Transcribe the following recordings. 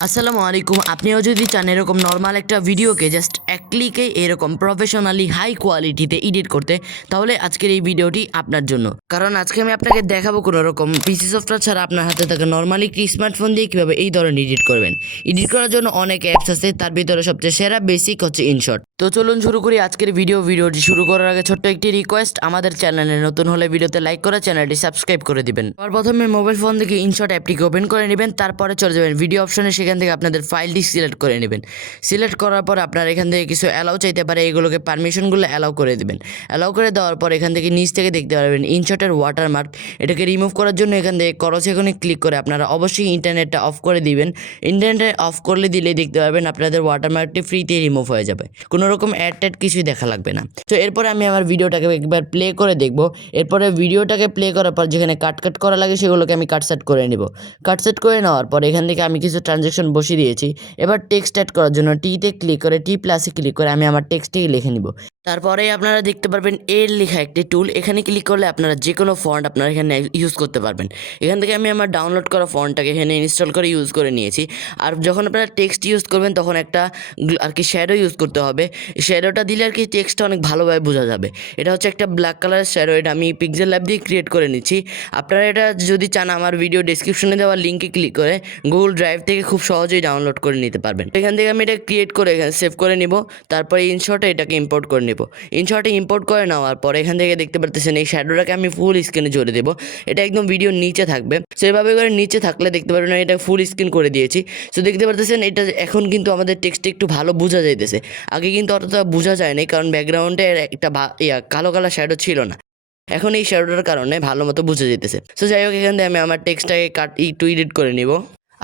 আসসালামু আলাইকুম। আপনিও যদি চান এরকম নর্মাল একটা ভিডিওকে জাস্ট এক ক্লিকে এরকম প্রফেশনালি হাই কোয়ালিটিতে এডিট করতে, তাহলে আজকের এই ভিডিওটি আপনার জন্য। কারণ আজকে আমি আপনাকে দেখাবো কোনো রকম পিসি সফটওয়্যার ছাড়া আপনার হাতে থাকা নর্মালি একটি স্মার্টফোন দিয়ে কীভাবে এই ধরনের এডিট করবেন। এডিট করার জন্য অনেক অ্যাপস আছে, তার ভিতরে সবচেয়ে সেরা বেসিক হচ্ছে ইনশট। তো চলুন শুরু করি আজকের ভিডিওটি শুরু করার আগে ছোট্ট একটি রিকোয়েস্ট, আমাদের চ্যানেলে নতুন হলে ভিডিওতে লাইক করে চ্যানেলটি সাবস্ক্রাইব করে দিবেন। প্রথমে মোবাইল ফোন থেকে ইনশট অ্যাপটিকে ওপেন করে নেবেন, তারপরে চলে যাবেন ভিডিও অপশনে, সেখান থেকে আপনাদের ফাইলটি সিলেক্ট করে নেবেন। সিলেক্ট করার পর আপনার এখান থেকে কিছু অ্যালাউ চাইতে পারে, এগুলোকে পারমিশনগুলো অ্যালাউ করে দেবেন। অ্যালাউ করে দেওয়ার পর এখান থেকে নিচ থেকে দেখতে পারবেন ইনশটের ওয়াটারমার্ক। এটাকে রিমুভ করার জন্য এখান থেকে ক্রস আইকনে ক্লিক করে আপনারা অবশ্যই ইন্টারনেটটা অফ করে দিবেন। ইন্টারনেটে অফ করলে দিলেই দেখতে পারবেন আপনাদের ওয়াটারমার্কটি ফ্রিতে রিমুভ হয়ে যাবে, কোনো রকম অ্যাড ট্যাড কিছুই দেখা লাগবে না। তো এরপরে আমি আমার ভিডিওটাকে একবার প্লে করে দেখব। এরপরে ভিডিওটাকে প্লে করার পর যেখানে কাট করা লাগে সেগুলোকে আমি কাটসেট করে নেব। কাটসেট করে নেওয়ার পর এখান থেকে আমি কিছু ট্রানজ্যাকশন বসিয়ে দিয়েছি। এবার টেক্সট অ্যাড করার জন্য টিতে ক্লিক করে টি প্লাসে ক্লিক করে আমি আমার টেক্সটটিকে লিখে নিব। তারপরে আপনারা দেখতে পারবেন এর লেখা একটি টুল, এখানে ক্লিক করলে আপনারা যে কোনো ফন্ট আপনারা এখানে ইউজ করতে পারবেন। এখান থেকে আমি আমার ডাউনলোড করা ফন্টটাকে এখানে ইনস্টল করে ইউজ করে নিয়েছি। আর যখন আপনারা টেক্সট ইউজ করবেন তখন একটা আর কি শ্যাডো ইউজ করতে হবে। শ্যাডোটা দিলে আর কি টেক্সটটা অনেক ভালোভাবে বোঝা যাবে। এটা হচ্ছে একটা ব্ল্যাক কালারের শ্যাডো, এটা আমি পিক্সেল ল্যাব দিয়ে ক্রিয়েট করে নিচ্ছি। আপনারা এটা যদি চান আমার ভিডিও ডেসক্রিপশনে দেওয়া লিঙ্কে ক্লিক করে গুগল ড্রাইভ থেকে খুব সহজেই ডাউনলোড করে নিতে পারবেন। এখান থেকে আমি এটা ক্রিয়েট করে এখানে সেভ করে নিব। তারপরে ইনশটে এটাকে ইম্পোর্ট করে নেব। ইনশটে ইম্পোর্ট করে নেওয়ার পর এখান থেকে দেখতে পারতেছেন এই শ্যাডোটাকে আমি ফুল স্ক্রিনে জুড়ে দেবো। এটা একদম ভিডিওর নিচে থাকবে, সেভাবে করে নিচে থাকলে দেখতে পারবেন এটা ফুল স্ক্রিন করে দিয়েছি। সো দেখতে পারতেছেন এটা এখন কিন্তু আমাদের টেক্সটে একটু ভালো বোঝা যাইতেছে। আগে কিন্তু অতটা বোঝা যায়নি, কারণ ব্যাকগ্রাউন্ডে একটা কালো কালার শ্যাডো ছিল না। এখন এই শ্যাডোটার কারণে ভালো মতো বুঝে যেতেছে। সো যাই হোক, এখান থেকে আমি আমার টেক্সটটাকে একটু এডিট করে নিব।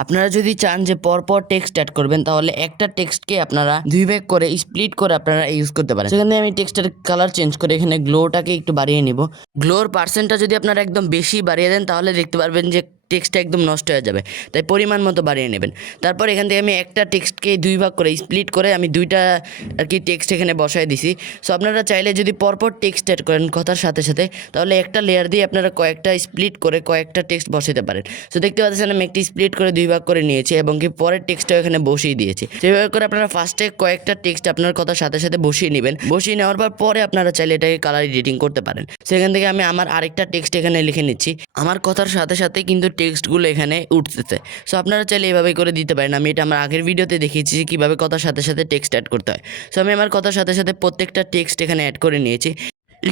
আপনারা যদি চান যে পরপর টেক্সট অ্যাড করবেন, তাহলে একটা টেক্সটকে আপনারা দুই ভাগ করে স্প্লিট করে আপনারা ইউজ করতে পারেন। সেখানে আমি টেক্সটের কালার চেঞ্জ করে এখানে গ্লোটাকে একটু বাড়িয়ে নিব। গ্লোর পার্সেন্টটা যদি আপনারা একদম বেশি বাড়িয়ে দেন তাহলে দেখতে পারবেন যে টেক্সটটা একদম নষ্ট হয়ে যাবে, তাই পরিমাণ মতো বাড়িয়ে নেবেন। তারপর এখান থেকে আমি একটা টেক্সটকে দুই ভাগ করে স্প্লিট করে আমি দুইটা আর কি টেক্সট এখানে বসায় দিছি। সো আপনারা চাইলে যদি পরপর টেক্সট অ্যাড করেন কথার সাথে সাথে, তাহলে একটা লেয়ার দিয়ে আপনারা কয়েকটা স্প্লিট করে কয়েকটা টেক্সট বসাতে পারেন। সো দেখতে পাচ্ছেন আমি একটি স্প্লিট করে দুই ভাগ করে নিয়েছি এবং কি পরের টেক্সটটাও এখানে বসিয়ে দিয়েছি। সেভাবে করে আপনারা ফার্স্টে কয়েকটা টেক্সট আপনার কথার সাথে সাথে বসিয়ে নেবেন। বসিয়ে নেওয়ার পর পরে আপনারা চাইলে এটাকে কালার এডিটিং করতে পারেন। সেখান থেকে আমি আমার আরেকটা টেক্সট এখানে লিখে নিচ্ছি। আমার কথার সাথে সাথে কিন্তু টেক্সটগুলো এখানে উঠতেছে। সো আপনারা চাইলে এভাবে করে দিতে পারেন। আমি এটা আমার আগের ভিডিওতে দেখিয়েছি যে কীভাবে কথার সাথে সাথে টেক্সট অ্যাড করতে হয়। সো আমি আমার কথার সাথে সাথে প্রত্যেকটা টেক্সট এখানে অ্যাড করে নিয়েছি।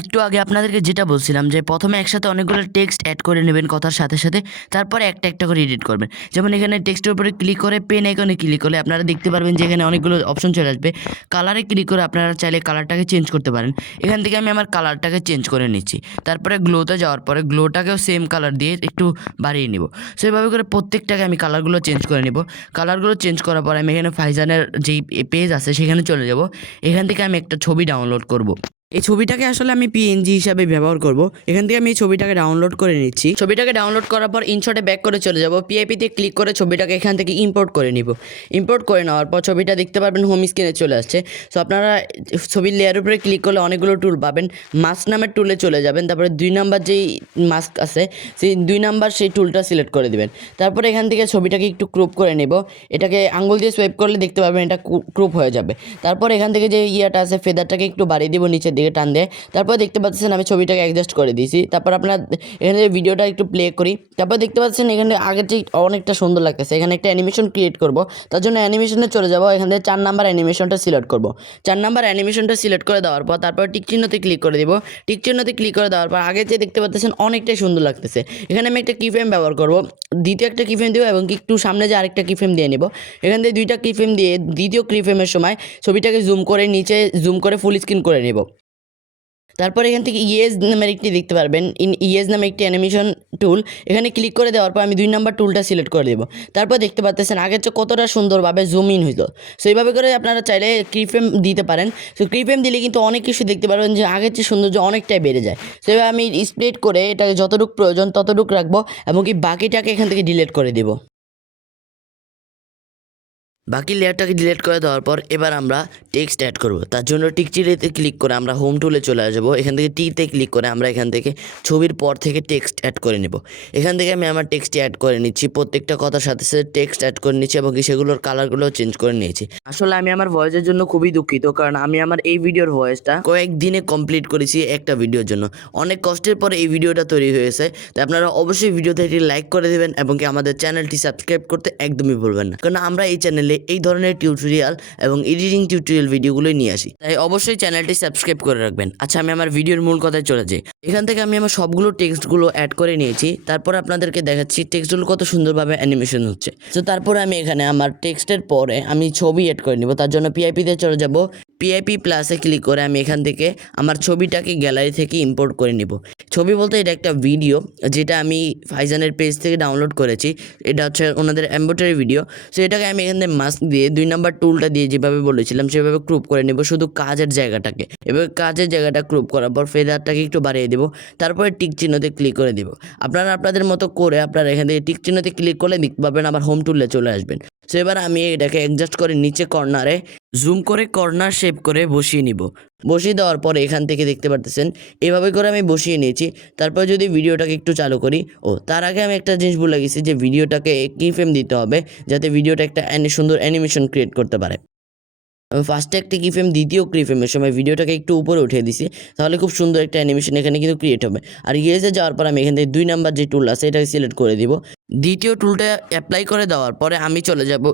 একটু আগে আপনাদেরকে যেটা বলছিলাম যে প্রথমে একসাথে অনেকগুলো টেক্সট অ্যাড করে নেবেন কথার সাথে সাথে, তারপরে একটা একটা করে এডিট করবেন। যেমন এখানে টেক্সটের উপরে ক্লিক করে পেন আইকনে ক্লিক করলে আপনারা দেখতে পারবেন যে এখানে অনেকগুলো অপশন চলে আসবে। কালারে ক্লিক করে আপনারা চাইলে কালারটাকে চেঞ্জ করতে পারেন। এখান থেকে আমি আমার কালারটাকে চেঞ্জ করে নিচ্ছি। তারপরে গ্লোতে যাওয়ার পরে গ্লোটাকেও সেম কালার দিয়ে একটু বাড়িয়ে নিব। সেভাবে করে প্রত্যেকটাকে আমি কালারগুলো চেঞ্জ করে নিব। কালারগুলো চেঞ্জ করার পর আমি এখানে ফাইজানের যেই পেজ আছে সেখানে চলে যাব। এখান থেকে আমি একটা ছবি ডাউনলোড করব। এই ছবিটাকে আসলে আমি পিএনজি হিসাবে ব্যবহার করব। এখান থেকে আমি এই ছবিটাকে ডাউনলোড করে নিচ্ছি। ছবিটাকে ডাউনলোড করার পর ইনশটে ব্যাক করে চলে যাব। পিআইপিতে ক্লিক করে ছবিটাকে এখান থেকে ইম্পোর্ট করে নিব। ইম্পোর্ট করে নেওয়ার পর ছবিটা দেখতে পারবেন হোম স্ক্রিনে চলে আসছে। সো আপনারা ছবির লেয়ার উপরে ক্লিক করলে অনেকগুলো টুল পাবেন। মাস্ক নামের টুলে চলে যাবেন। তারপরে 2 নাম্বার যেই মাস্ক আছে সেই 2 নাম্বার সেই টুলটা সিলেক্ট করে দিবেন। তারপরে এখান থেকে ছবিটাকে একটু ক্রপ করে নেব। এটাকে আঙ্গুল দিয়ে সোয়াইপ করলে দেখতে পারবেন এটা ক্রপ হয়ে যাবে। তারপর এখান থেকে যে ইয়াটা আছে ফেদারটাকে একটু বাড়িয়ে দিব নিচের দিকে টান দিয়ে। তারপর দেখতে পাচ্ছেন আমি ছবিটাকে অ্যাডজাস্ট করে দিয়েছি। তারপর আপনার এখানে ভিডিওটা একটু প্লে করি। তারপর দেখতে পাচ্ছেন এখানে আগের চেয়ে অনেকটা সুন্দর লাগতেছে। এখানে একটা অ্যানিমেশন ক্রিয়েট করব, তার জন্য অ্যানিমেশনে চলে যাব। এখান থেকে 4 নাম্বার অ্যানিমেশনটা সিলেক্ট করব। 4 নাম্বার অ্যানিমেশনটা সিলেক্ট করে দেওয়ার পর তারপর টিক চিহ্নতে ক্লিক করে দিব। টিক চিহ্নতে ক্লিক করে দেওয়ার পর আগের চেয়ে দেখতে পাচ্ছেন অনেকটাই সুন্দর লাগতেছে। এখানে আমি একটা কিফ্রেম ব্যবহার করব। দ্বিতীয় একটা কিফ্রেম দেবো এবং একটু সামনে যে আরেকটা কিফ্রেম দিয়ে নেব। এখান থেকে 2টা কিফ্রেম দিয়ে দ্বিতীয় কিফ্রেমের সময় ছবিটাকে জুম করে নিচে জুম করে ফুল স্ক্রিন করে নেব। তারপর এখান থেকে ইয়েজ নামের একটি দেখতে পারবেন। ইয়েজ নামে একটি অ্যানিমেশন টুল, এখানে ক্লিক করে দেওয়ার পর আমি 2 নাম্বার টুলটা সিলেক্ট করে দেবো। তারপর দেখতে পাচ্ছেন আগের চেয়ে কতটা সুন্দরভাবে জুম ইন হইলো। সো এইভাবে করে আপনারা চাইলে কিফ্রেম দিতে পারেন। সো কিফ্রেম দিলে কিন্তু অনেক কিছু দেখতে পারবেন যে আগের চেয়ে সৌন্দর্য অনেকটাই বেড়ে যায়। সো এবার আমি স্প্লিট করে এটাকে যতটুকু প্রয়োজন ততটুকু রাখবো এবং কি বাকিটাকে এখান থেকে ডিলিট করে দেবো। বাকি লেয়ারটাকে ডিলিট করে দেওয়ার পর এবার আমরা টেক্সট অ্যাড করব। তার জন্য টিকচিরেতে ক্লিক করে আমরা হোম টুলে চলে আসবো। এখান থেকে টিতে ক্লিক করে আমরা এখান থেকে ছবির পর থেকে টেক্সট অ্যাড করে নেব। এখান থেকে আমি আমার টেক্সটটি অ্যাড করে নিচ্ছি, প্রত্যেকটা কথার সাথে সাথে টেক্সট অ্যাড করে নিচ্ছি এবং সেগুলোর কালারগুলো চেঞ্জ করে নিয়েছি। আসলে আমি আমার ভয়েসের জন্য খুবই দুঃখিত, কারণ আমি আমার এই ভিডিওর ভয়েসটা কয়েকদিনে কমপ্লিট করেছি একটা ভিডিওর জন্য। অনেক কষ্টের পরে এই ভিডিওটা তৈরি হয়েছে, তাই আপনারা অবশ্যই ভিডিওতে একটি লাইক করে দেবেন এবং কি আমাদের চ্যানেলটি সাবস্ক্রাইব করতে একদমই ভুলবেন না, কারণ আমরা এই চ্যানেলে এই ধরনের টিউটোরিয়াল এবং এডিটিং টিউটোরিয়াল ভিডিওগুলো নিয়ে আসি, তাই অবশ্যই চ্যানেলটি সাবস্ক্রাইব করে রাখবেন। আচ্ছা, আমি আমার ভিডিওর মূল কথায় চলে যাই। এখান থেকে আমি আমার সবগুলো টেক্সটগুলো অ্যাড করে নিয়েছি। তারপর আপনাদেরকে দেখাচ্ছি টেক্সটগুলো কত সুন্দরভাবে অ্যানিমেশন হচ্ছে। তো তারপরে আমি এখানে আমার টেক্সটের পরে আমি ছবি অ্যাড করে নিব। তার জন্য পিআইপিতে চলে যাব। পিআইপি প্লাসে ক্লিক করে আমি এখান থেকে আমার ছবিটাকে গ্যালারি থেকে ইম্পোর্ট করে নিব। ছবি বলতে এটা একটা ভিডিও যেটা আমি ফাইজানের পেজ থেকে ডাউনলোড করেছি। এটা হচ্ছে ওনাদের এমব্রয়ডারি ভিডিও। সো এটাকে আমি এখান থেকে মাস্ক দিয়ে 2 নাম্বার টুলটা দিয়ে যেভাবে বলেছিলাম সেভাবে ক্রপ করে নেব, শুধু কাজের জায়গাটাকে। এবার কাজের জায়গাটা ক্রপ করার পর ফেদারটাকে একটু বাড়িয়ে দেবো, তারপরে টিক চিহ্নতে ক্লিক করে দেবো। আপনারা আপনাদের মতো করে আপনারা এখান থেকে টিক চিহ্নতে ক্লিক করলে দেখতে পাবেন আবার হোম টুলে চলে আসবেন। সো এবার আমি এটাকে অ্যাডজাস্ট করে নিচে কর্নারে জুম করে কর্নার শেপ করে বসিয়ে নিব। বসিয়ে দেওয়ার পরে এখান থেকে দেখতে পারতেছেন এভাবে করে আমি বসিয়ে নিয়েছি। তারপর যদি ভিডিওটাকে একটু চালু করি, তার আগে আমি একটা জিনিস ভুলে গেছি যে ভিডিওটাকে কি ফ্রেম দিতে হবে যাতে ভিডিওটা একটা সুন্দর অ্যানিমেশন ক্রিয়েট করতে পারে। আমি ফার্স্টে একটা কি ফ্রেম, দ্বিতীয় কি ফ্রেমের সময় ভিডিওটাকে একটু উপরে উঠিয়ে দিছি, তাহলে খুব সুন্দর একটা অ্যানিমেশন এখানে কিন্তু ক্রিয়েট হবে। আর ইয়েসে যাওয়ার পর আমি এখান থেকে 2 নাম্বার যে টুল আছে এটাকে সিলেক্ট করে দিব। দ্বিতীয় টুলটা অ্যাপ্লাই করে দেওয়ার পরে আমি চলে যাব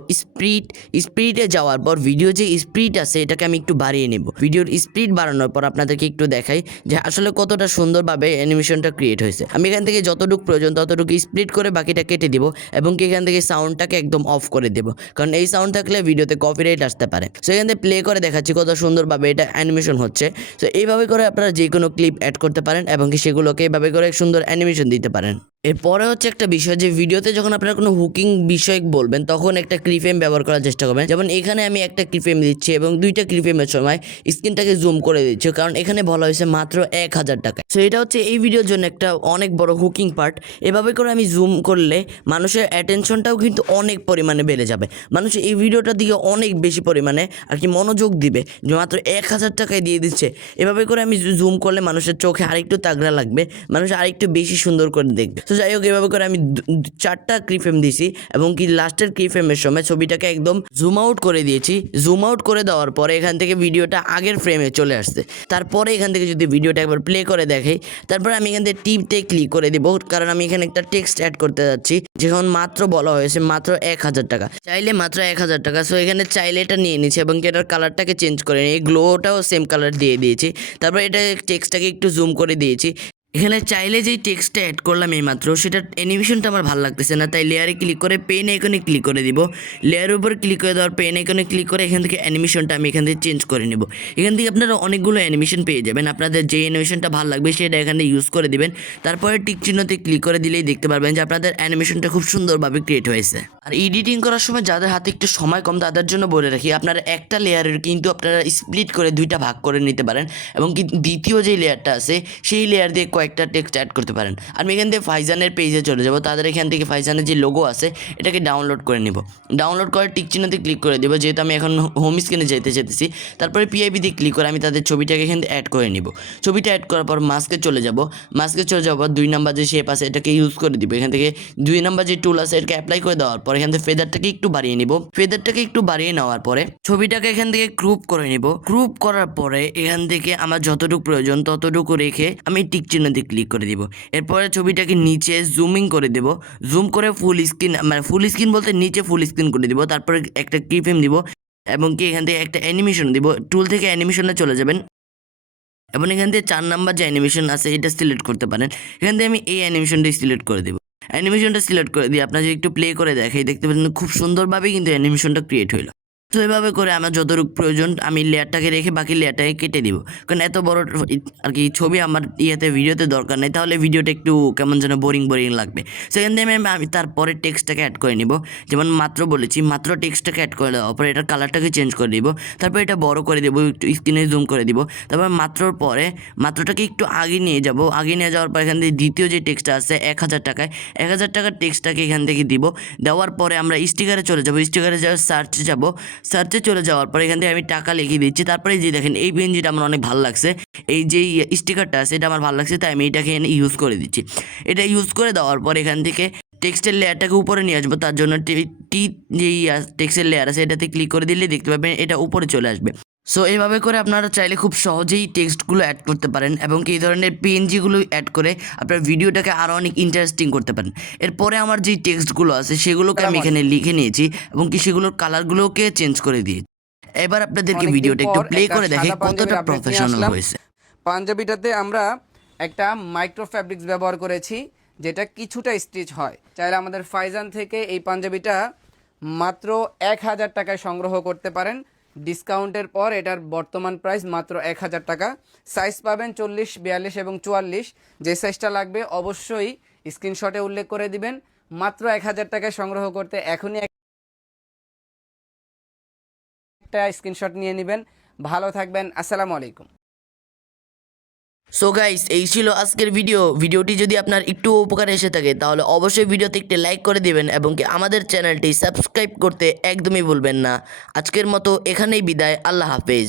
স্পিডে যাওয়ার পর ভিডিও যে স্পিড আছে এটাকে আমি একটু বাড়িয়ে নেব। ভিডিওর স্পিড বাড়ানোর পর আপনাদেরকে একটু দেখাই যে আসলে কতটা সুন্দরভাবে অ্যানিমেশনটা ক্রিয়েট হয়েছে। আমি এখান থেকে যতটুকু প্রয়োজন ততটুকু স্প্লিট করে বাকিটা কেটে দিব এবং কি এখান থেকে সাউন্ডটাকে একদম অফ করে দেব, কারণ এই সাউন্ড থাকলে ভিডিওতে কপিরাইট আসতে পারে। সো এখান থেকে প্লে করে দেখাচ্ছি কত সুন্দরভাবে এটা অ্যানিমেশন হচ্ছে। তো এইভাবে করে আপনারা যে কোনো ক্লিপ অ্যাড করতে পারেন এবং কি সেগুলোকে এইভাবে করে সুন্দর অ্যানিমেশন দিতে পারেন। এরপরে হচ্ছে একটা বিষয় যে ভিডিওতে যখন আপনারা কোনো হুকিং বিষয় বলবেন তখন একটা কিফ্রেম ব্যবহার করার চেষ্টা করবেন। যেমন এখানে আমি একটা কিফ্রেম দিচ্ছি এবং 2টা কিফ্রেমের সময় স্ক্রিনটাকে জুম করে দিচ্ছি, কারণ এখানে বলা হয়েছে মাত্র 1000 টাকা। সো এটা হচ্ছে এই ভিডিওর জন্য একটা অনেক বড় হুকিং পার্ট। এভাবে করে আমি জুম করলে মানুষের অ্যাটেনশনটাও কিন্তু অনেক পরিমাণে বেড়ে যাবে। মানুষ এই ভিডিওটার দিকে অনেক বেশি পরিমাণে আর কি মনোযোগ দিবে, যে মাত্র 1000 টাকায় দিয়ে দিচ্ছে। এভাবে করে আমি জুম করলে মানুষের চোখে আরেকটু তাগড়া লাগবে, মানুষ আরেকটু বেশি সুন্দর করে দেখবে। তো যাই হোক, এভাবে করে আমি 4টা কিফ্রেম দিয়েছি এবং কি লাস্টের কিফ্রেমের সময় ছবিটাকে একদম জুম আউট করে দিয়েছি। জুম আউট করে দেওয়ার পরে এখান থেকে ভিডিওটা আগের ফ্রেমে চলে আসছে। তারপরে এখান থেকে যদি ভিডিওটা একবার প্লে করে দেখাই, তারপরে আমি এখান থেকে টিপতে ক্লিক করে দিব, কারণ আমি এখানে একটা টেক্সট অ্যাড করতে যাচ্ছি। যখন মাত্র বলা হয়েছে মাত্র 1000 টাকা, চাইলে মাত্র 1000 টাকা। সো এখানে চাইলে এটা নিয়ে নিচ্ছি এবং কি এটার কালারটাকে চেঞ্জ করে নিই, গ্লোটাও সেম কালার দিয়ে দিয়েছি। তারপর এটা টেক্সটটাকে একটু জুম করে দিয়েছি। এখানে চাইলে যেই টেক্সটটা অ্যাড করলাম এইমাত্র সেটার অ্যানিমেশনটা আমার ভালো লাগতেছে না, তাই লেয়ারে ক্লিক করে পেন আইকনে ক্লিক করে দিব। লেয়ারের উপর ক্লিক করে দেওয়ার পেন আইকনে ক্লিক করে এখান থেকে অ্যানিমেশনটা আমি এখান থেকে চেঞ্জ করে নেব। এখান থেকে আপনারা অনেকগুলো অ্যানিমেশন পেয়ে যাবেন, আপনাদের যে অ্যানিমেশনটা ভালো লাগবে সেটা এখানে ইউজ করে দিবেন। তারপরে টিক চিহ্নতে ক্লিক করে দিলেই দেখতে পারবেন যে আপনাদের অ্যানিমেশনটা খুব সুন্দরভাবে ক্রিয়েট হয়েছে। আর এডিটিং করার সময় যাদের হাতে একটু সময় কম তাদের জন্য বলে রাখি, আপনারা একটা লেয়ারের কিন্তু আপনারা স্প্লিট করে 2টা ভাগ করে নিতে পারেন এবং কি দ্বিতীয় যে লেয়ারটা আছে সেই লেয়ার দিয়ে কয়েকটা টেক্সট অ্যাড করতে পারেন। আমি এখান থেকে ফাইজানের পেজে চলে যাব। তাদের এখান থেকে ফাইজানের যে লোগো আছে এটাকে ডাউনলোড করে নিব। ডাউনলোড করে টিক চিহ্নতে ক্লিক করে দেবো, যেহেতু আমি এখন হোম স্ক্রিনে যেতেছি। তারপরে পিআইবি দিয়ে ক্লিক করে আমি তাদের ছবিটাকে এখান থেকে অ্যাড করে নিব। ছবিটা অ্যাড করার পর মাস্কে চলে যাব। মাস্কে চলে যাওয়ার পর 2 নাম্বার যে শেপ আছে এটাকে ইউজ করে দিব। এখান থেকে 2 নাম্বার যে টুল আছে এটাকে অ্যাপ্লাই করে দেওয়ার পর এখান থেকে ফেদারটাকে একটু বাড়িয়ে নিব। ফেদারটাকে একটু বাড়িয়ে নেওয়ার পরে ছবিটাকে এখান থেকে গ্রুপ করে নিব। গ্রুপ করার পরে এখান থেকে আমার যতটুকু প্রয়োজন ততটুকু রেখে আমি টিক চিহ্ন দিয়ে ক্লিক করে দিব। এরপরে ছবিটাকে নিচে জুমিং করে দেব। জুম করে ফুল স্ক্রিন, মানে ফুল স্ক্রিন বলতে নিচে ফুল স্ক্রিন করে দিব। তারপরে একটা কিফ্রেম দিব এবং কি এখান থেকে একটা অ্যানিমেশন দিব। টুল থেকে অ্যানিমেশনে চলে যাবেন এবং এখান থেকে 4 নাম্বার যে অ্যানিমেশন আছে এটা সিলেক্ট করতে পারেন। এখান থেকে আমি এই অ্যানিমেশনটাই সিলেক্ট করে দেব। অ্যানিমেশনটা সিলেক্ট করে দিয়ে আপনার যদি একটু প্লে করে দেখাই দেখতে পাচ্ছেন খুব সুন্দরভাবে কিন্তু অ্যানিমেশনটা ক্রিয়েট হলো। তো এভাবে করে আমার যতটুকু প্রয়োজন আমি লেয়ারটাকে রেখে বাকি লেয়ারটাকে কেটে দিব, কারণ এত বড় আর কি ছবি আমার ভিডিওতে দরকার নেই, তাহলে ভিডিওটা একটু কেমন যেন বোরিং লাগবে। সেখান থেকে আমি তারপরে টেক্সটটাকে অ্যাড করে নিব, যেমন মাত্র বলেছি মাত্র টেক্সটটাকে অ্যাড করে দেওয়ার পরে এটার কালারটাকে চেঞ্জ করে দিব, তারপর এটা বড় করে দেবো, একটু স্ক্রিনে জুম করে দিব, তারপর মাত্রর পরে মাত্রটাকে একটু আগে নিয়ে যাব, আগে নিয়ে যাওয়ার পর এখান থেকে দ্বিতীয় যে টেক্সটটা আছে 1000 টাকায় 1000 টাকার টেক্সটটাকে এখান থেকে দিব। দেওয়ার পরে আমরা স্টিকারে চলে যাব, স্টিকারে যাওয়ার সার্চে যাব, সার্চে চলে যাওয়ার পরে এখান থেকে আমি টাকা লিখে দিচ্ছি। তারপরে যে দেখেন এই পেনজিটা আমার অনেক ভালো লাগছে, এই যে স্টিকারটা আছে এটা আমার ভালো লাগছে, তাই আমি এটাকে এনে ইউজ করে দিচ্ছি। এটা ইউজ করে দেওয়ার পর এখান থেকে টেক্সটের লেয়ারটাকে উপরে নিয়ে আসবো, তার জন্য টি যেই টেক্সটের লেয়ার আছে এটাতে ক্লিক করে দিলে দেখতে পাবেন এটা উপরে চলে আসবে। সো এইভাবে করে আপনারা চাইলে খুব সহজেই টেক্সটগুলো অ্যাড করতে পারেন এবং এই ধরনের পিএনজিগুলো অ্যাড করে আপনার ভিডিওটাকে আরও অনেক ইন্টারেস্টিং করতে পারেন। এরপরে আমার যেই টেক্সটগুলো আছে সেগুলোকে আমি এখানে লিখে নিয়েছি এবং সেগুলোর কালারগুলোকে চেঞ্জ করে দিয়েছি। এবার আপনাদেরকে ভিডিওটা একটু প্লে করে দেখে কতটা প্রফেশনাল হয়েছে। পাঞ্জাবিটাতে আমরা একটা মাইক্রো ফ্যাব্রিক্স ব্যবহার করেছি, যেটা কিছুটা স্টিচ হয়। চাইলে আমাদের ফাইজান থেকে এই পাঞ্জাবিটা মাত্র 1000 টাকায় সংগ্রহ করতে পারেন। ডিসকাউন্টের পর এটার বর্তমান প্রাইস মাত্র 1000 টাকা। সাইজ পাবেন 40, 42 এবং 44। যে সাইজটা লাগবে অবশ্যই স্ক্রিনশটে উল্লেখ করে দিবেন। মাত্র 1000 টাকায় সংগ্রহ করতে এখনই একটা স্ক্রিনশট নিয়ে নেবেন। ভালো থাকবেন, আসসালামু আলাইকুম। সো গাইস, এই ছিল আজকের ভিডিওটি যদি আপনার একটু উপকারে এসে থাকে তাহলে অবশ্যই ভিডিওতে একটি লাইক করে দিবেন এবং কি আমাদের চ্যানেলটি সাবস্ক্রাইব করতে একদমই ভুলবেন না। আজকের মতো এখানেই বিদায়, আল্লাহ হাফেজ।